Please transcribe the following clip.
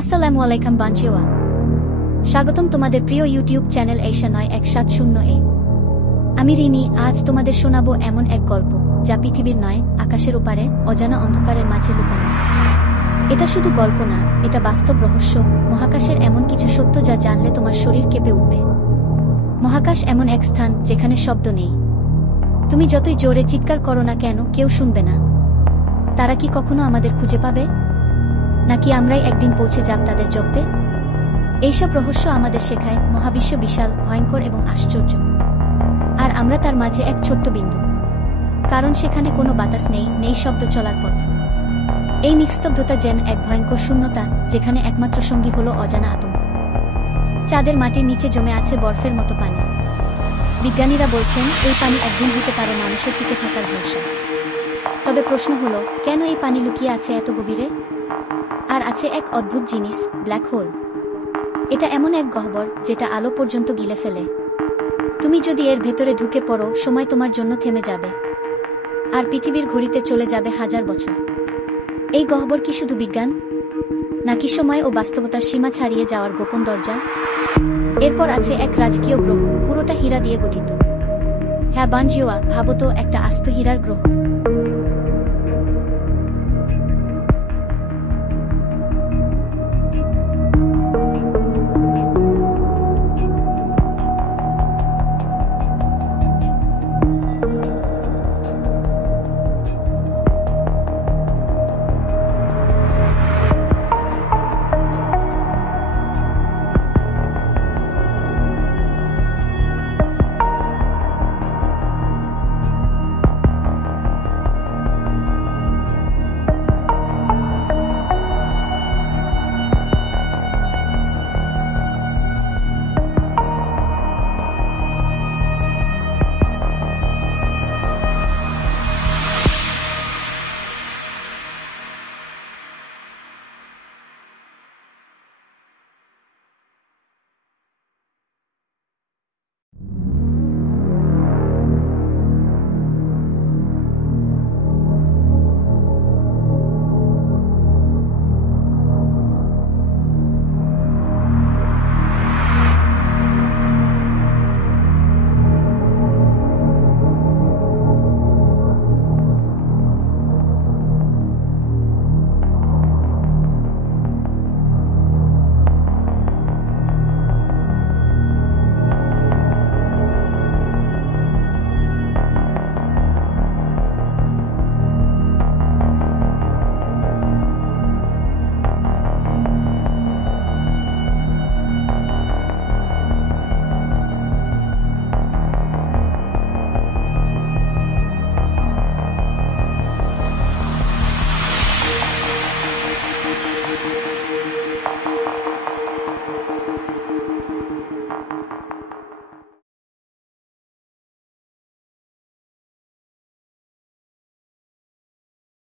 আসসালামু আলাইকুম বাঞ্জিওয়া, স্বাগতম তোমাদের প্রিয় ইউটিউব চ্যানেল এশিয়া 9170 এ। আমি রিনি। আজ তোমাদের শোনাবো এমন এক গল্প যা পৃথিবীর নয়, আকাশের ওপারে অজানা অন্ধকারের মাঝে লুকানো। এটা শুধু গল্প না, এটা বাস্তব রহস্য, মহাকাশের এমন কিছু সত্য যা জানলে তোমার শরীর কেঁপে উঠবে। মহাকাশ এমন এক স্থান যেখানে শব্দ নেই। তুমি যতই জোরে চিৎকার করো না কেন, কেউ শুনবে না। তারা কি কখনো আমাদের খুঁজে পাবে, নাকি আমরাই একদিন পৌঁছে যাব তাদের জগতে? এইসব রহস্য আমাদের শেখায় মহাবিশ্ব বিশাল, ভয়ঙ্কর এবং আশ্চর্য, আর আমরা তার মাঝে এক ছোট্ট বিন্দু। কারণ সেখানে কোনো বাতাস নেই, নেই শব্দ চলার পথ। এই নিস্তব্ধতা যেন এক ভয়ঙ্কর শূন্যতা, যেখানে একমাত্র সঙ্গী হলো অজানা আতঙ্ক। চাঁদের মাটির নিচে জমে আছে বরফের মতো পানি। বিজ্ঞানীরা বলছেন এই পানি একদিন হতে পারে মানুষের টিকে থাকার ভরসা। তবে প্রশ্ন হলো, কেন এই পানি লুকিয়ে আছে এত গভীরে? আর আছে এক অদ্ভুত জিনিস, ব্ল্যাক হোল। এটা এমন এক গহ্বর যেটা আলো পর্যন্ত গিলে ফেলে। তুমি যদি এর ভেতরে ঢুকে পড়ো, সময় তোমার জন্য থেমে যাবে, আর পৃথিবীর ঘড়িতে চলে যাবে 1000 বছর। এই গহ্বর কি শুধু বিজ্ঞান, নাকি সময় ও বাস্তবতার সীমা ছাড়িয়ে যাওয়ার গোপন দরজা? এরপর আছে এক রাজকীয় গ্রহ, পুরোটা হীরা দিয়ে গঠিত। হ্যাঁ বাঞ্জিওয়া, ভাবো তো, একটা আস্ত হীরার গ্রহ।